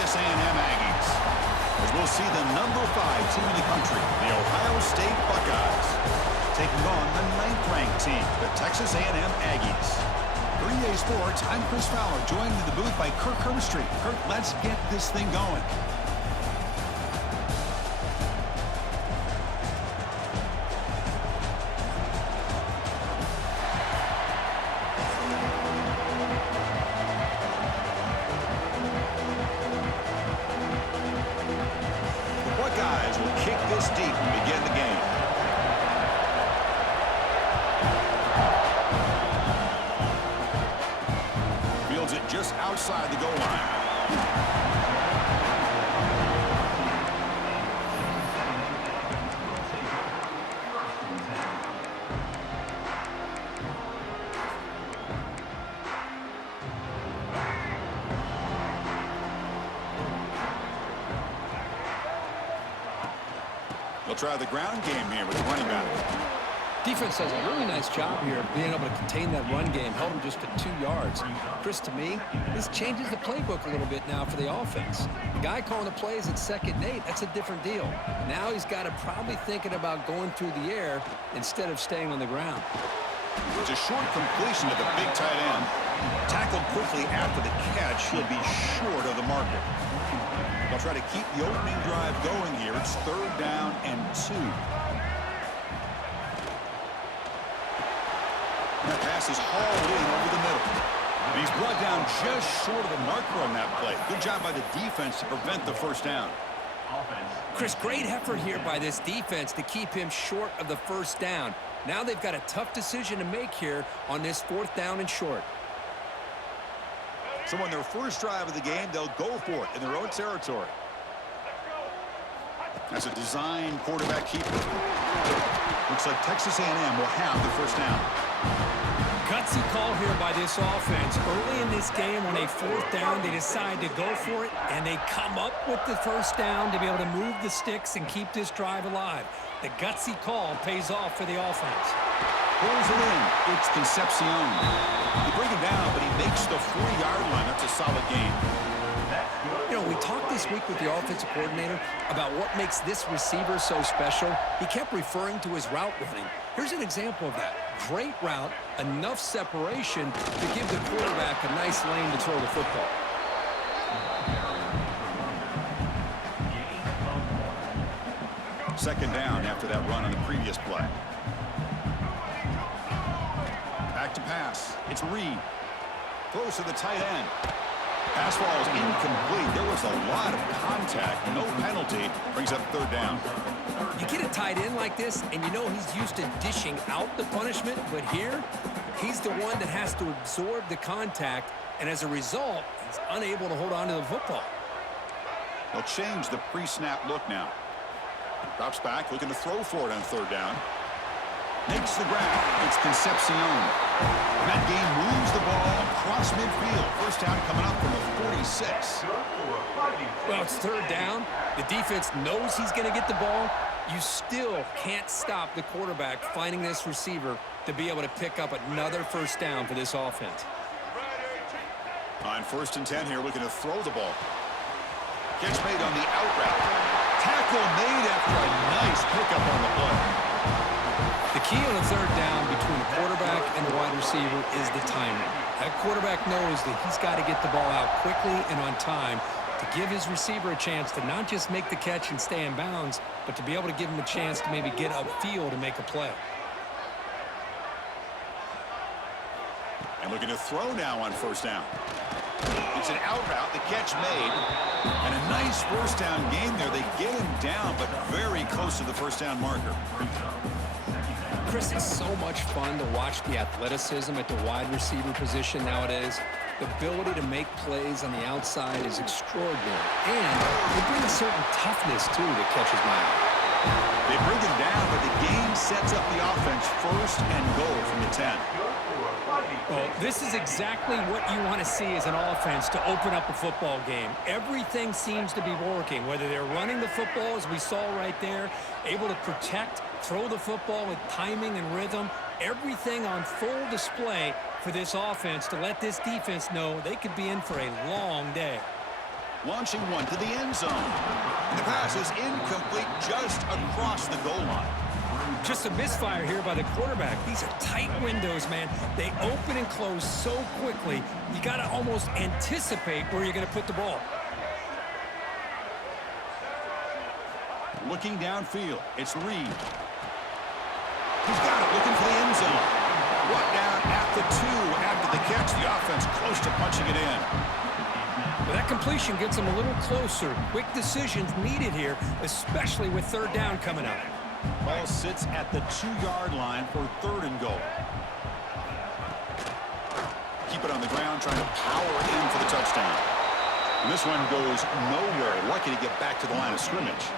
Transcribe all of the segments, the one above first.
Texas A&M Aggies, as we'll see the #5 team in the country, the Ohio State Buckeyes, taking on the 9th-ranked team, the Texas A&M Aggies. For EA Sports, I'm Chris Fowler, joined in the booth by Kirk Herbstreit. Kirk, let's get this thing going. Buckeyes will kick this deep and begin the game. Fields it just outside the goal line. They'll try the ground game here with the running back. Defense does a really nice job here of being able to contain that run game, held him just to 2 yards. Chris, to me, this changes the playbook a little bit now for the offense. The guy calling the plays at 2nd and 8, that's a different deal. Now he's got to probably thinking about going through the air instead of staying on the ground. It's a short completion to the big tight end. Tackled quickly after the catch, he'll be short of the marker. They'll try to keep the opening drive going here. It's 3rd down and 2. That pass is hauled in over the middle. And he's brought down just short of the marker on that play. Good job by the defense to prevent the 1st down. Chris, great effort here by this defense to keep him short of the 1st down. Now they've got a tough decision to make here on this 4th down and short. So on their first drive of the game, they'll go for it in their own territory. That's a design quarterback keeper. Looks like Texas A&M will have the 1st down. Gutsy call here by this offense. Early in this game, on a 4th down, they decide to go for it, and they come up with the 1st down to be able to move the sticks and keep this drive alive. The gutsy call pays off for the offense. Pulls it in. It's Concepcion. They bring him down, but he makes the 40-yard line. That's a solid game. You know, we talked this week with the offensive coordinator about what makes this receiver so special. He kept referring to his route running. Here's an example of that. Great route, enough separation to give the quarterback a nice lane to throw the football. Second down after that run on the previous play. Back to pass. It's Reed. Throws to the tight end. Pass ball is incomplete. There was a lot of contact. No penalty. Brings up 3rd down. You get a tight end like this, and you know he's used to dishing out the punishment, but here, he's the one that has to absorb the contact, and as a result, he's unable to hold on to the football. They'll change the pre-snap look now. Drops back, looking to throw for it on 3rd down. Makes the grab. It's Concepcion. And that game moves the ball across midfield. 1st down coming up from the 46. Well, it's 3rd down. The defense knows he's going to get the ball. You still can't stop the quarterback finding this receiver to be able to pick up another 1st down for this offense. On 1st and 10 here, looking to throw the ball. Catch made on the out route. Tackle made after a nice pickup on the play. The key on a 3rd down between the quarterback and the wide receiver is the timing. That quarterback knows that he's got to get the ball out quickly and on time to give his receiver a chance to not just make the catch and stay in bounds, but to be able to give him a chance to maybe get upfield and make a play. And looking to throw now on 1st down. It's an out route, the catch made, and a nice 1st down game there. They get him down, but very close to the 1st down marker. Chris, it's so much fun to watch the athleticism at the wide receiver position nowadays. The ability to make plays on the outside is extraordinary, and they bring a certain toughness, too, that catches my eye. They bring him down, but the game sets up the offense 1st and goal from the 10. Well, this is exactly what you want to see as an offense to open up a football game. Everything seems to be working, whether they're running the football, as we saw right there, able to protect, throw the football with timing and rhythm, everything on full display for this offense to let this defense know they could be in for a long day. Launching one to the end zone. And the pass is incomplete just across the goal line. Just a misfire here by the quarterback. These are tight windows, man. They open and close so quickly, you got to almost anticipate where you're going to put the ball. Looking downfield, it's Reed. He's got it, looking for the end zone. Brought down at the 2 after the catch. The offense close to punching it in. Well, that completion gets them a little closer. Quick decisions needed here, especially with third down coming up. Ball sits at the 2-yard line for 3rd and goal. Keep it on the ground, trying to power it in for the touchdown. And this one goes nowhere. Lucky to get back to the line of scrimmage.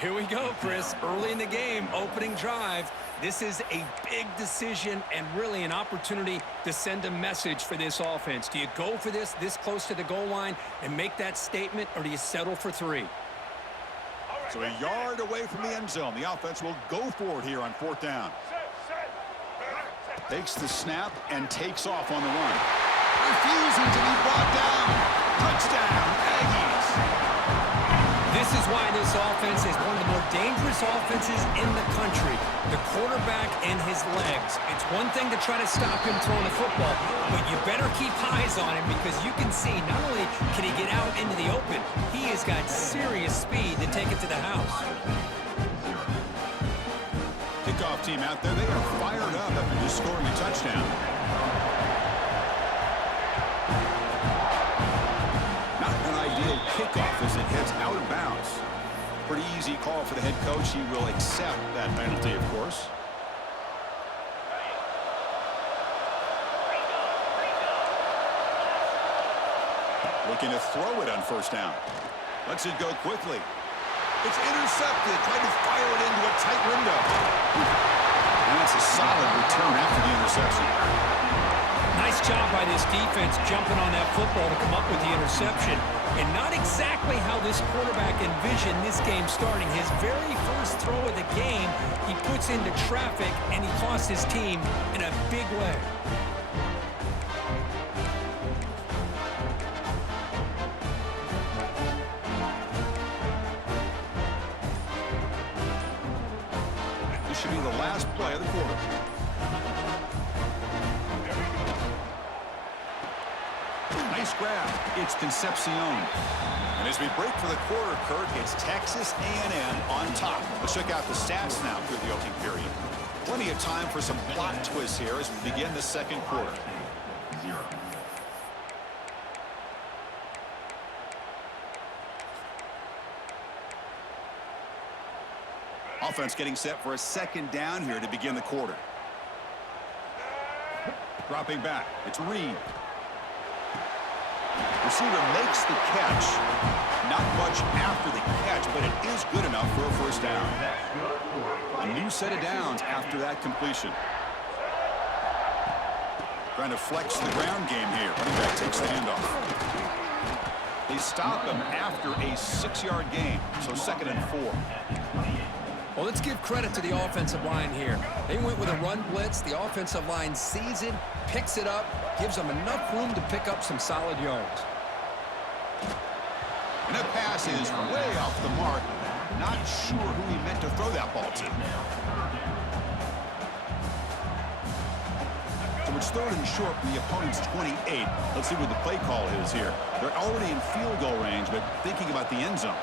Here we go, Chris. Early in the game, opening drive. This is a big decision and really an opportunity to send a message for this offense. Do you go for this close to the goal line and make that statement, or do you settle for 3? So a yard away from the end zone. The offense will go for it here on 4th down. Takes the snap and takes off on the run. Refusing to be brought down. Touchdown, Aggies. This is why this offense is one of the more dangerous offenses in the country. The quarterback and his legs. It's one thing to try to stop him throwing the football, but you better keep eyes on him because you can see not only can he get out into the open, he has got serious speed to take it to the house. Kickoff team out there. They are fired up after just scoring a touchdown. Not an ideal kickoff as it heads out of bounds. Pretty easy call for the head coach. He will accept that penalty, of course. Looking to throw it on 1st down. Lets it go quickly. It's intercepted. Trying to fire it into a tight window. And that's a solid return after the interception. Nice job by this defense jumping on that football to come up with the interception. And not exactly how this quarterback envisioned this game starting. His very first throw of the game, he puts into traffic, and he cost his team in a big way. This should be the last play of the quarter. Nice grab. It's Concepcion. And as we break for the quarter, Kirk, it's Texas A&M on top. Let's check out the stats now through the opening period. Plenty of time for some plot twists here as we begin the 2nd quarter. Offense getting set for a 2nd down here to begin the quarter. Dropping back. It's Reed. Receiver makes the catch. Not much after the catch, but it is good enough for a 1st down. A new set of downs after that completion. Trying to flex the ground game here. Running back takes the handoff. They stop him after a 6-yard gain, so 2nd and 4. Well, let's give credit to the offensive line here. They went with a run blitz. The offensive line sees it, picks it up, gives them enough room to pick up some solid yards. And that pass is way off the mark. Not sure who he meant to throw that ball to. So it's 3rd and short from the opponent's 28. Let's see what the play call is here. They're already in field goal range, but thinking about the end zone.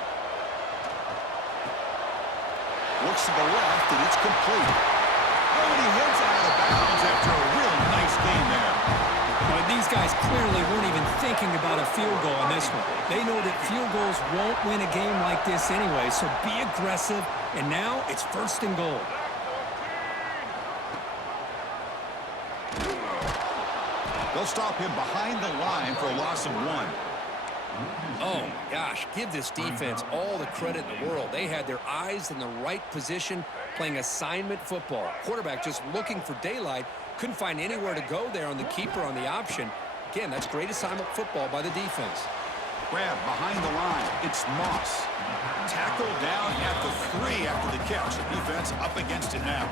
Looks to the left, and it's complete. Oh, and he heads out of bounds after a real nice game there. Well, these guys clearly weren't even thinking about a field goal on this one. They know that field goals won't win a game like this anyway, so be aggressive, and now it's 1st and goal. They'll stop him behind the line for a loss of 1. Oh, my gosh, give this defense all the credit in the world. They had their eyes in the right position, playing assignment football. Quarterback just looking for daylight, couldn't find anywhere to go there on the keeper on the option. Again, that's great assignment football by the defense. Grab behind the line. It's Moss. Tackle down at the 3 after the catch. The defense up against it now.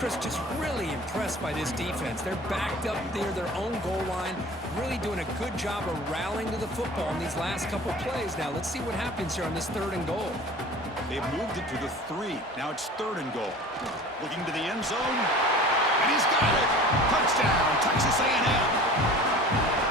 Chris, just really impressed by this defense. They're backed up near their own goal line, really doing a good job of rallying to the football in these last couple plays. Now, let's see what happens here on this 3rd and goal. They've moved it to the 3. Now it's 3rd and goal. Looking to the end zone. And he's got it. Touchdown, Texas A&M.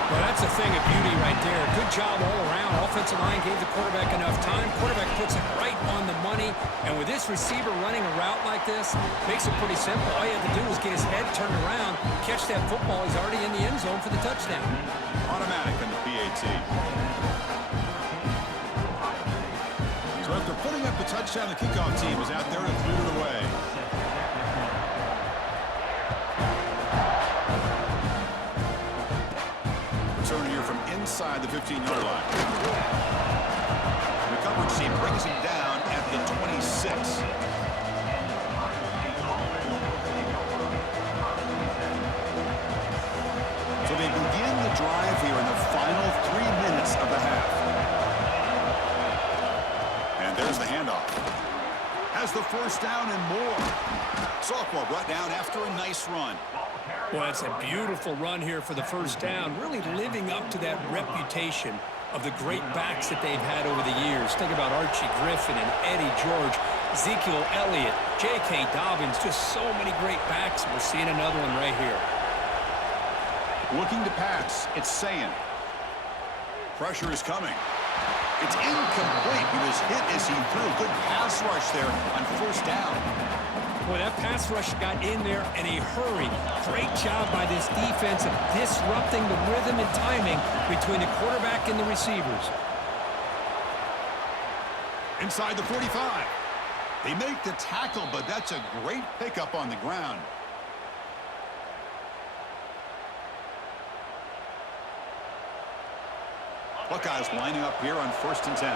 Well, that's a thing of beauty right there. Good job all around. Offensive line gave the quarterback enough time. Quarterback puts it right on the money. And with this receiver running a route like this, makes it pretty simple. All you have to do is get his head turned around, catch that football. He's already in the end zone for the touchdown. Automatic in the PAT. So after putting up the touchdown, the kickoff team is out there to boot it away. Return here from inside the 15-yard line. The coverage team brings him down at the 26. So they begin the drive here in the final 3 minutes of the half. And there's the handoff. Has the first down and more. Sophomore brought down after a nice run. Well, it's a beautiful run here for the first down, really living up to that reputation of the great backs that they've had over the years. Think about Archie Griffin and Eddie George, Ezekiel Elliott, J.K. Dobbins, just so many great backs. We're seeing another one right here. Looking to pass, it's Sayin. Pressure is coming. It's incomplete. He was hit as he threw. Good pass rush there on first down. Boy, that pass rush got in there in a hurry. Great job by this defense of disrupting the rhythm and timing between the quarterback and the receivers. Inside the 45. They make the tackle, but that's a great pickup on the ground. Buckeyes lining up here on 1st and 10.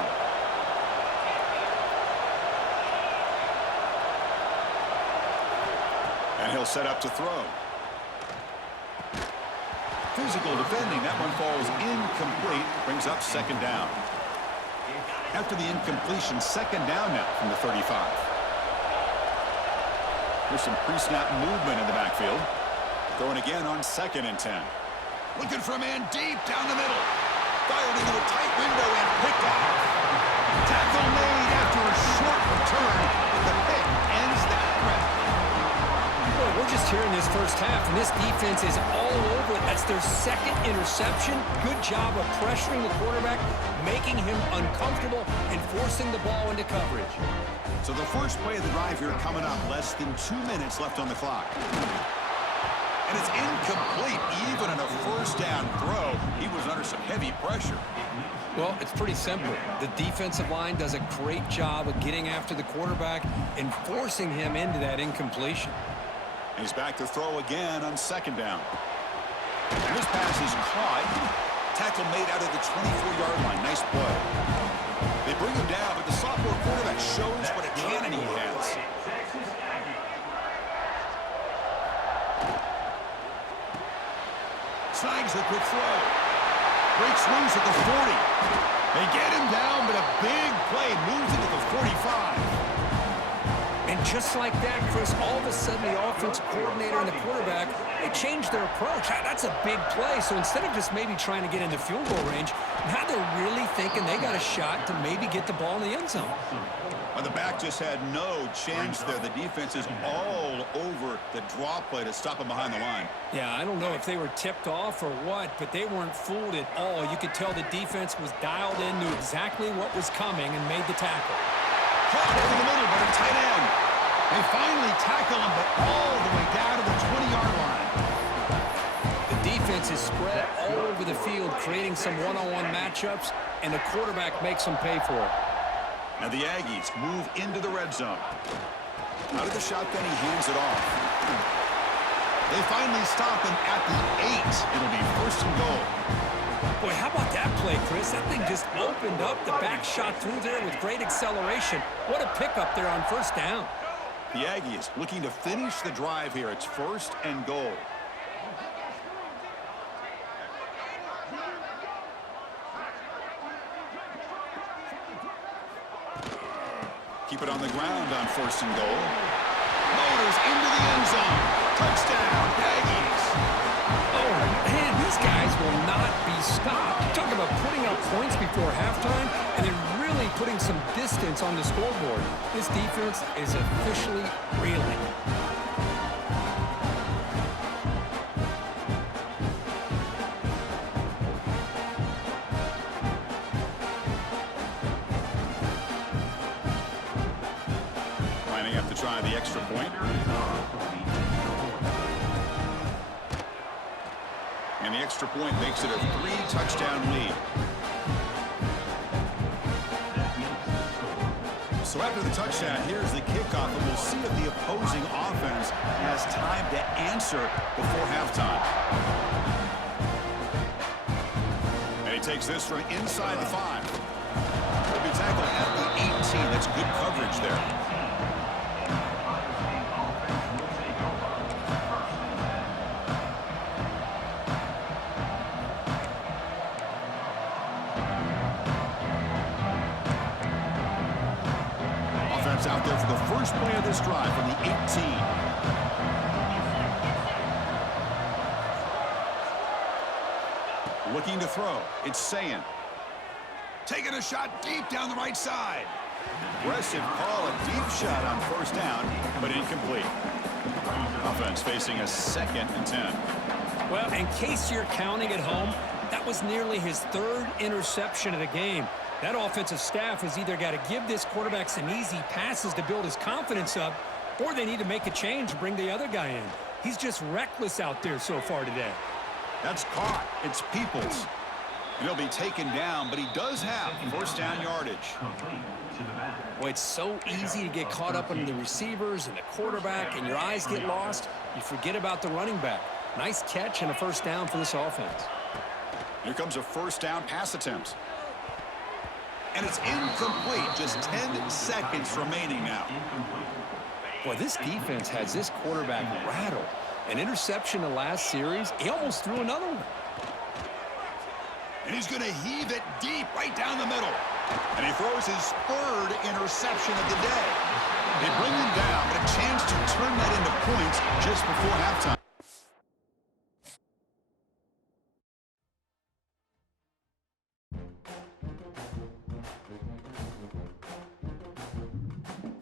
And he'll set up to throw. Physical defending. That one falls incomplete. Brings up 2nd down. After the incompletion, 2nd down now from the 35. There's some pre-snap movement in the backfield. Going again on 2nd and 10. Looking for a man deep down the middle. Fired into a tight window and picked off. Tackle made after a short return, but the pick ends that threat. Boy, we're just here in this first half, and this defense is all over it. That's their 2nd interception. Good job of pressuring the quarterback, making him uncomfortable, and forcing the ball into coverage. So the first play of the drive here coming up. Less than 2 minutes left on the clock. And it's incomplete. Even in a first down throw, he was under some heavy pressure. Well, it's pretty simple. The defensive line does a great job of getting after the quarterback and forcing him into that incompletion. He's back to throw again on 2nd down. And this pass is caught. Tackle made out of the 24-yard line. Nice play. They bring him down, but the sophomore quarterback shows what a cannon he has. Snags the quick throw. Breaks loose at the 40. They get him down, but a big play moves into the 45. And just like that, Chris, all of a sudden the offensive coordinator and the quarterback, they changed their approach. That's a big play. So instead of just maybe trying to get into field goal range, now they're really thinking they got a shot to maybe get the ball in the end zone. Well, the back just had no chance there. The defense is all over the draw play to stop him behind the line. Yeah, I don't know if they were tipped off or what, but they weren't fooled at all. You could tell the defense was dialed in, knew exactly what was coming, and made the tackle. Caught over the middle, but a tight end. They finally tackle him, but all the way down to the 20-yard line. The defense is spread all over the field, creating some one-on-one matchups, and the quarterback makes them pay for it. And the Aggies move into the red zone. Out of the shotgun, he hands it off. They finally stop him at the 8. It'll be 1st and goal. Boy, how about that play, Chris? That thing just opened up. The back shot through there with great acceleration. What a pickup there on 1st down. The Aggies looking to finish the drive here. It's 1st and goal. Keep it on the ground on 1st and goal. Motors into the end zone. Touchdown, Aggies. Oh, man, these guys will not be stopped. Talk about putting up points before halftime and then really putting some distance on the scoreboard. This defense is officially reeling. Lining up to try the extra point. And the extra point makes it a 3-touchdown lead. So after the touchdown, here's the kickoff, and we'll see if the opposing offense has time to answer before halftime. And he takes this from inside the 5. He'll be tackled at the 18. That's good coverage there. Out there for the first play of this drive from the 18. Looking to throw. It's Sayin. Taking a shot deep down the right side. Aggressive call, a deep shot on first down, but incomplete. Offense facing a 2nd and 10. Well, in case you're counting at home, that was nearly his 3rd interception of the game. That offensive staff has either got to give this quarterback some easy passes to build his confidence up, or they need to make a change and bring the other guy in. He's just reckless out there so far today. That's caught. It's Peoples. And he'll be taken down, but he does have first down yardage. Boy, it's so easy to get caught up in the receivers and the quarterback, and your eyes get lost. You forget about the running back. Nice catch and a first down for this offense. Here comes a first down pass attempt. And it's incomplete. Just 10 seconds remaining now. Boy, this defense has this quarterback rattled. An interception the last series, he almost threw another one. And he's going to heave it deep right down the middle. And he throws his 3rd interception of the day. They bring him down, but a chance to turn that into points just before halftime.